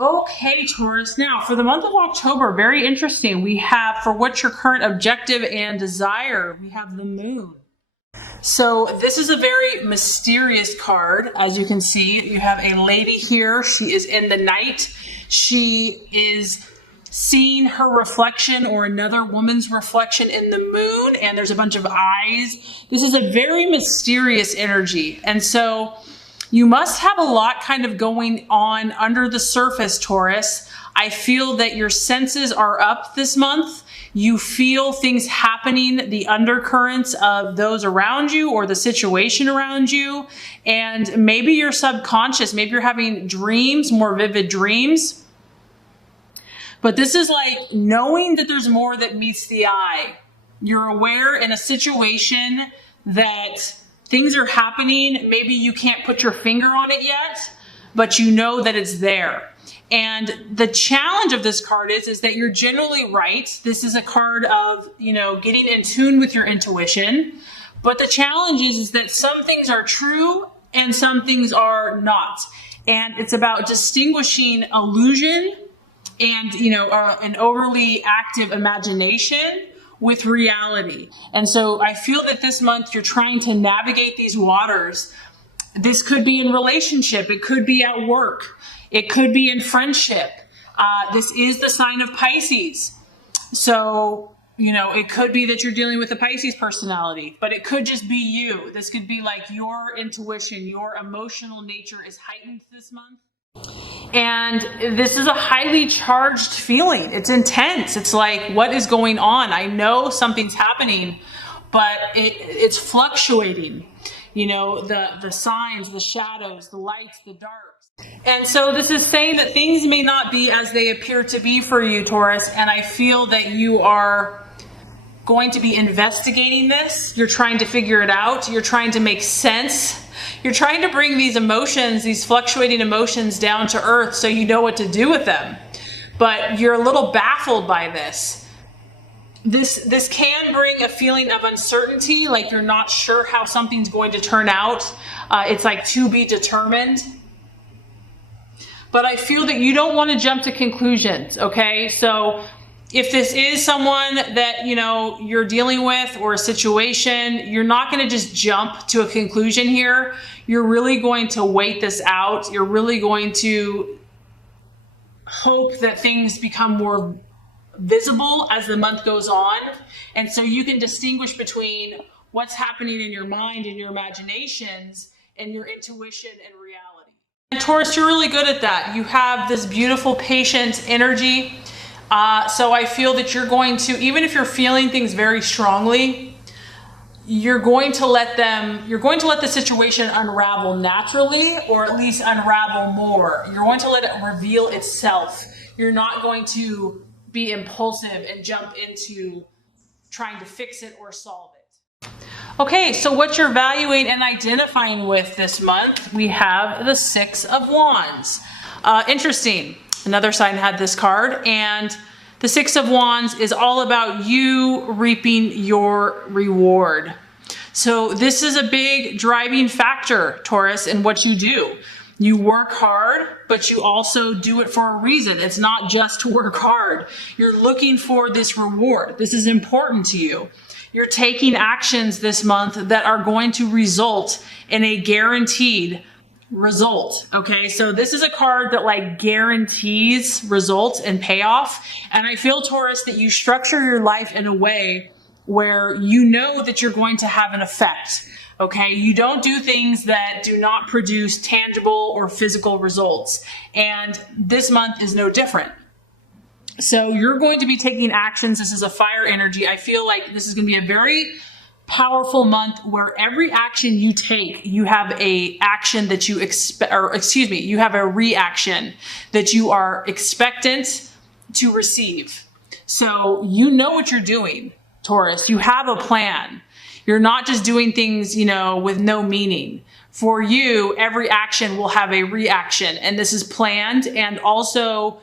Okay, Taurus. Now, for the month of October, very interesting. We have, for what's your current objective and desire, we have the moon. So this is a very mysterious card. As you can see, you have a lady here. She is in the night. She is seeing her reflection or another woman's reflection in the moon, and there's a bunch of eyes. This is a very mysterious energy. And so you must have a lot kind of going on under the surface, Taurus. I feel that your senses are up this month. You feel things happening, the undercurrents of those around you or the situation around you. And maybe you're subconscious. Maybe you're having dreams, more vivid dreams. But this is like knowing that there's more that meets the eye. You're aware in a situation that things are happening. Maybe you can't put your finger on it yet, but you know that it's there. And the challenge of this card is that you're generally right. This is a card of, getting in tune with your intuition. But the challenge is that some things are true and some things are not. And it's about distinguishing illusion and, an overly active imagination with reality. And so I feel that this month you're trying to navigate these waters. This could be in relationship. It could be at work. It could be in friendship. This is the sign of Pisces. So, it could be that you're dealing with a Pisces personality, but it could just be you. This could be like your intuition, your emotional nature is heightened this month. And this is a highly charged feeling. It's intense. It's like, what is going on? I know something's happening, but it's fluctuating. The signs, the shadows, the lights, the darks. And so this is saying that things may not be as they appear to be for you, Taurus. And I feel that you are going to be investigating this. You're trying to figure it out. You're trying to make sense. You're trying to bring these emotions, these fluctuating emotions down to earth so you know what to do with them. But you're a little baffled by this. This can bring a feeling of uncertainty, like you're not sure how something's going to turn out. It's like to be determined. But I feel that you don't want to jump to conclusions, okay? So if this is someone that, you're dealing with or a situation, you're not going to just jump to a conclusion here. You're really going to wait this out. You're really going to hope that things become more visible as the month goes on. And so you can distinguish between what's happening in your mind and your imaginations and your intuition and reality. And Taurus, you're really good at that. You have this beautiful, patient energy. So I feel that you're going to, even if you're feeling things very strongly, you're going to let the situation unravel naturally, or at least unravel more. You're going to let it reveal itself. You're not going to be impulsive and jump into trying to fix it or solve it. Okay, so what you're valuing and identifying with this month, we have the Six of Wands. Interesting. Another sign had this card, and the Six of Wands is all about you reaping your reward. So this is a big driving factor, Taurus, in what you do. You work hard, but you also do it for a reason. It's not just to work hard. You're looking for this reward. This is important to you. You're taking actions this month that are going to result in a guaranteed result. Okay, so this is a card that guarantees results and payoff. And I feel, Taurus, that you structure your life in a way where you know that you're going to have an effect. Okay, you don't do things that do not produce tangible or physical results. And this month is no different. So you're going to be taking actions. This is a fire energy. I feel like this is going to be a very powerful month where every action you take, you have a action that you you have a reaction that you are expectant to receive. So you know what you're doing, Taurus. You have a plan. You're not just doing things, with no meaning. For you, every action will have a reaction, and this is planned. And also,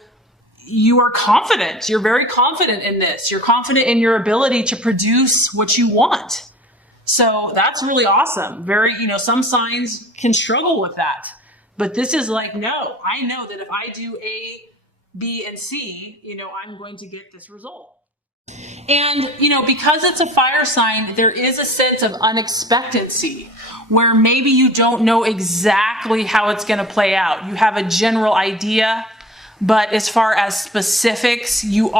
you are confident. You're very confident in this. You're confident in your ability to produce what you want. So that's really awesome. Some signs can struggle with that. But this is like, no, I know that if I do A, B, and C, I'm going to get this result. And, because it's a fire sign, there is a sense of unexpectancy where maybe you don't know exactly how it's going to play out. You have a general idea, but as far as specifics, you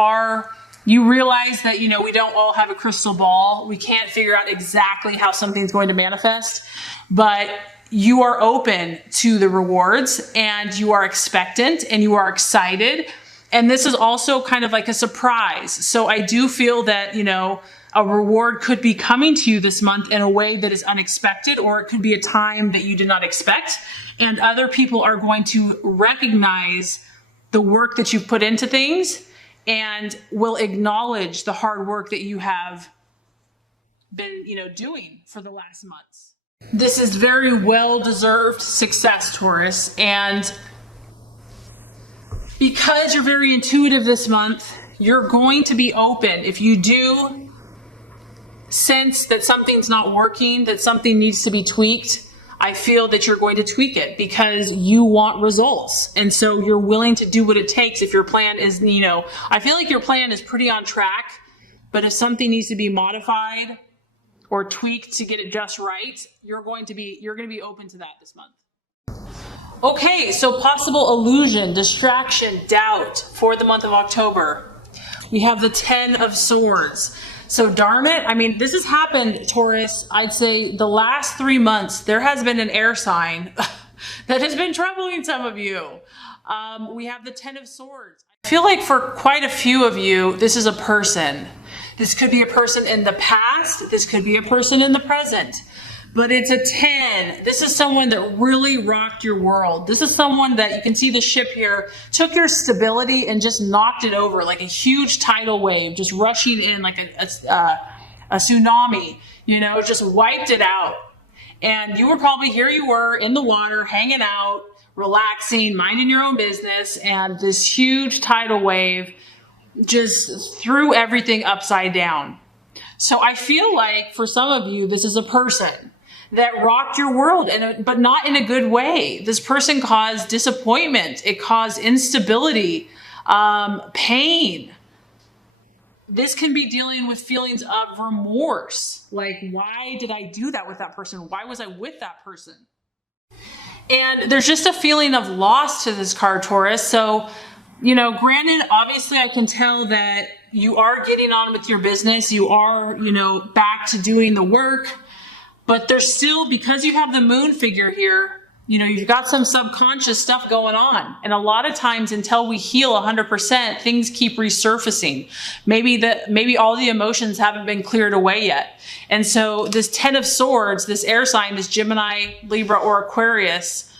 realize that, we don't all have a crystal ball. We can't figure out exactly how something's going to manifest, but you are open to the rewards and you are expectant and you are excited. And this is also kind of like a surprise. So I do feel that, a reward could be coming to you this month in a way that is unexpected, or it could be a time that you did not expect. And other people are going to recognize the work that you've put into things and will acknowledge the hard work that you have been, doing for the last months. This is very well-deserved success, Taurus. And because you're very intuitive this month, you're going to be open. If you do sense that something's not working, that something needs to be tweaked, I feel that you're going to tweak it because you want results. And so you're willing to do what it takes. If your plan is, I feel like your plan is pretty on track, but if something needs to be modified or tweaked to get it just right, you're going to be open to that this month. Okay, so possible illusion, distraction, doubt for the month of October. We have the 10 of Swords. So darn it, this has happened, Taurus, I'd say the last 3 months, there has been an air sign that has been troubling some of you. We have the 10 of Swords. I feel like for quite a few of you, this is a person. This could be a person in the past. This could be a person in the present. But it's a 10. This is someone that really rocked your world. This is someone that, you can see the ship here, took your stability and just knocked it over like a huge tidal wave, just rushing in like a tsunami, just wiped it out. And you were probably, here you were in the water, hanging out, relaxing, minding your own business, and this huge tidal wave just threw everything upside down. So I feel like for some of you, this is a person that rocked your world, but not in a good way. This person caused disappointment. It caused instability, pain. This can be dealing with feelings of remorse. Like, why did I do that with that person? Why was I with that person? And there's just a feeling of loss to this card, Taurus. So, granted, obviously I can tell that you are getting on with your business. You are, back to doing the work. But there's still, because you have the moon figure here, you've got some subconscious stuff going on. And a lot of times until we heal 100%, things keep resurfacing. Maybe all the emotions haven't been cleared away yet. And so this 10 of Swords, this air sign, this Gemini, Libra, or Aquarius,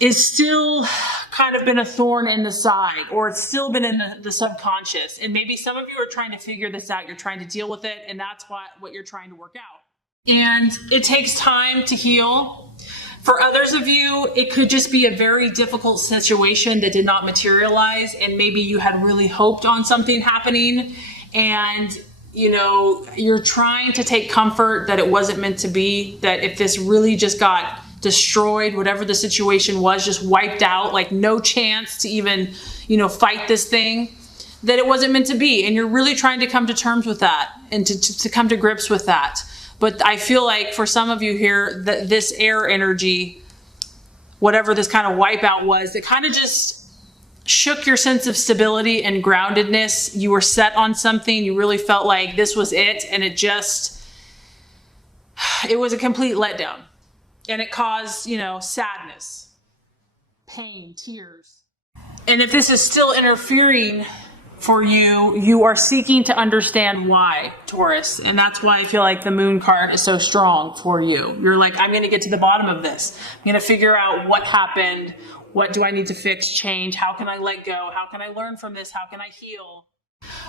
is still kind of been a thorn in the side, or it's still been in the subconscious. And maybe some of you are trying to figure this out. You're trying to deal with it. And that's what you're trying to work out. And it takes time to heal. For others of you, it could just be a very difficult situation that did not materialize. And maybe you had really hoped on something happening. And, you're trying to take comfort that it wasn't meant to be. That if this really just got destroyed, whatever the situation was, just wiped out, like no chance to even, fight this thing, that it wasn't meant to be. And you're really trying to come to terms with that and to come to grips with that. But I feel like for some of you here, that this air energy, whatever this kind of wipeout was, it kind of just shook your sense of stability and groundedness. You were set on something. You really felt like this was it. And it was a complete letdown. And it caused, sadness, pain, tears. And if this is still interfering for you, you are seeking to understand why, Taurus. And that's why I feel like the moon card is so strong for you. You're like, I'm going to get to the bottom of this. I'm going to figure out what happened. What do I need to fix, change? How can I let go? How can I learn from this? How can I heal?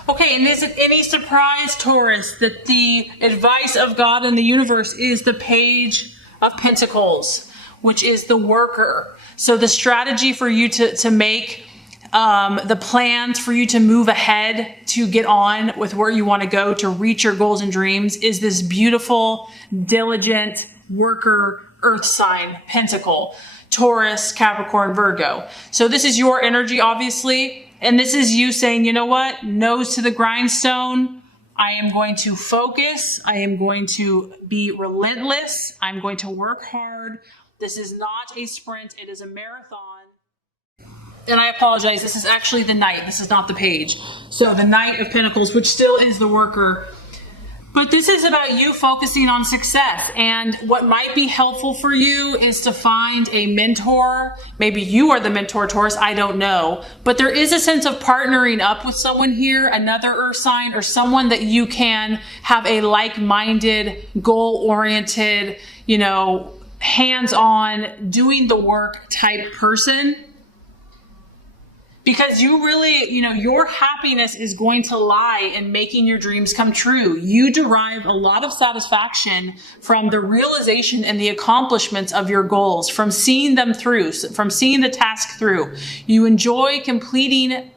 Okay, and is it any surprise, Taurus, that the advice of God and the universe is the Page of Pentacles, which is the worker. So the strategy for you to make the plans for you to move ahead, to get on with where you want to go, to reach your goals and dreams, is this beautiful, diligent worker earth sign pentacle. Taurus, Capricorn, Virgo. So this is your energy, obviously. And this is you saying, you know what? Nose to the grindstone. I am going to focus. I am going to be relentless. I'm going to work hard. This is not a sprint. It is a marathon. And I apologize. This is actually the Knight. This is not the page. So the Knight of Pentacles, which still is the worker. But this is about you focusing on success. And what might be helpful for you is to find a mentor. Maybe you are the mentor, Taurus. I don't know. But there is a sense of partnering up with someone here, another earth sign, or someone that you can have a like-minded, goal-oriented, hands-on, doing the work type person. Because you really, your happiness is going to lie in making your dreams come true. You derive a lot of satisfaction from the realization and the accomplishments of your goals, from seeing them through, from seeing the task through. You enjoy completing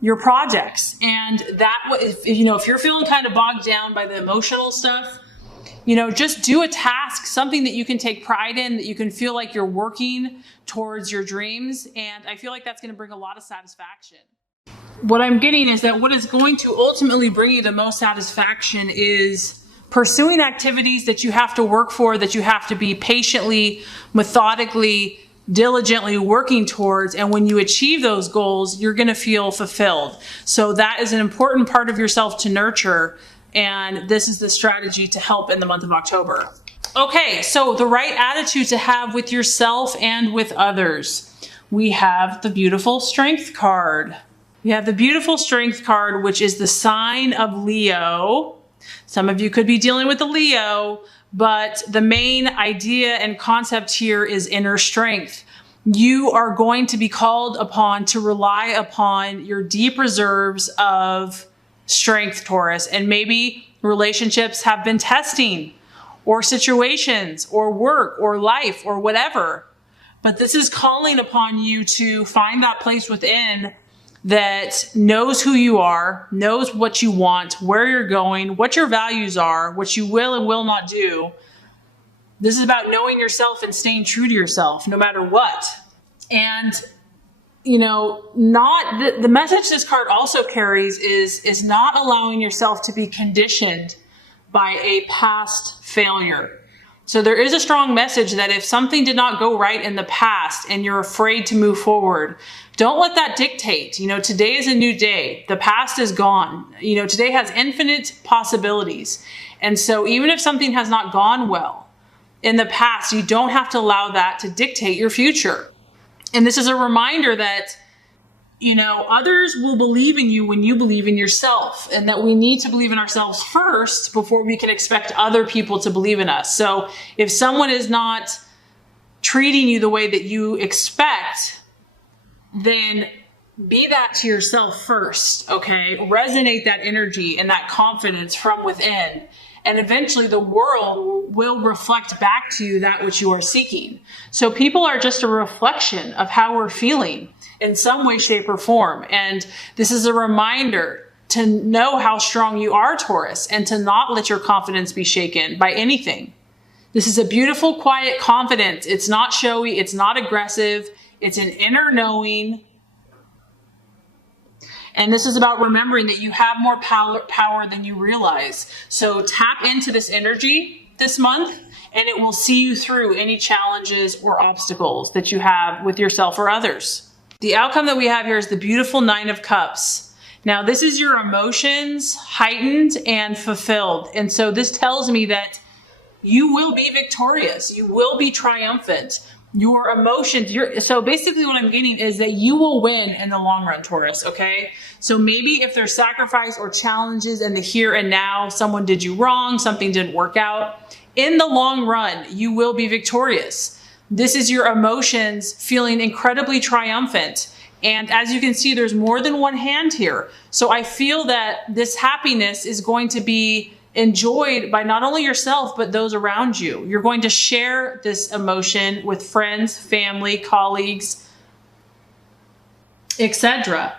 your projects. And that, if you're feeling kind of bogged down by the emotional stuff, just do a task, something that you can take pride in, that you can feel like you're working towards your dreams. And I feel like that's going to bring a lot of satisfaction. What I'm getting is that what is going to ultimately bring you the most satisfaction is pursuing activities that you have to work for, that you have to be patiently, methodically, diligently working towards. And when you achieve those goals, you're going to feel fulfilled. So that is an important part of yourself to nurture. And this is the strategy to help in the month of October. Okay, so the right attitude to have with yourself and with others. We have the beautiful Strength card. We have the beautiful Strength card, which is the sign of Leo. Some of you could be dealing with the Leo, but the main idea and concept here is inner strength. You are going to be called upon to rely upon your deep reserves of strength, Taurus, and maybe relationships have been testing, or situations, or work, or life, or whatever. But this is calling upon you to find that place within that knows who you are, knows what you want, where you're going, what your values are, what you will and will not do. This is about knowing yourself and staying true to yourself, no matter what. And the message this card also carries is not allowing yourself to be conditioned by a past failure. So there is a strong message that if something did not go right in the past and you're afraid to move forward, don't let that dictate. Today is a new day. The past is gone. Today has infinite possibilities. And so even if something has not gone well in the past, you don't have to allow that to dictate your future. And this is a reminder that, others will believe in you when you believe in yourself, and that we need to believe in ourselves first before we can expect other people to believe in us. So if someone is not treating you the way that you expect, then be that to yourself first, okay? Resonate that energy and that confidence from within. And eventually the world will reflect back to you that which you are seeking. So people are just a reflection of how we're feeling in some way, shape, or form. And this is a reminder to know how strong you are, Taurus, and to not let your confidence be shaken by anything. This is a beautiful, quiet confidence. It's not showy. It's not aggressive. It's an inner knowing. And this is about remembering that you have more power than you realize. So tap into this energy this month, and it will see you through any challenges or obstacles that you have with yourself or others. The outcome that we have here is the beautiful Nine of Cups. Now, this is your emotions heightened and fulfilled. And so this tells me that you will be victorious. You will be triumphant. Your emotions, so basically what I'm getting is that you will win in the long run, Taurus, okay? So maybe if there's sacrifice or challenges in the here and now, someone did you wrong, something didn't work out, in the long run, you will be victorious. This is your emotions feeling incredibly triumphant. And as you can see, there's more than one hand here. So I feel that this happiness is going to be enjoyed by not only yourself, but those around you. You're going to share this emotion with friends, family, colleagues, etc.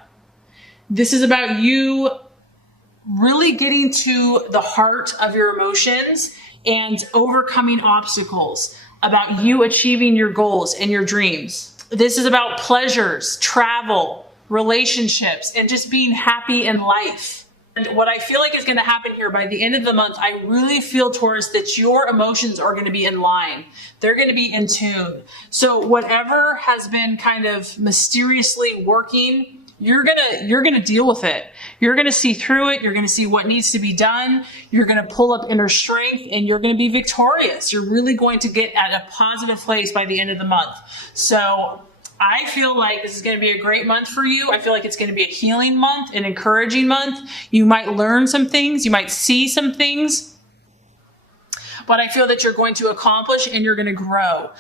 This is about you really getting to the heart of your emotions and overcoming obstacles. about you achieving your goals and your dreams. This is about pleasures, travel, relationships, and just being happy in life. And what I feel like is going to happen here by the end of the month, I really feel, Taurus, that your emotions are going to be in line. They're going to be in tune. So whatever has been kind of mysteriously working, you're going to deal with it. You're going to see through it. You're going to see what needs to be done. You're going to pull up inner strength and you're going to be victorious. You're really going to get at a positive place by the end of the month. So I feel like this is going to be a great month for you. I feel like it's going to be a healing month, an encouraging month. You might learn some things. You might see some things. But I feel that you're going to accomplish and you're going to grow.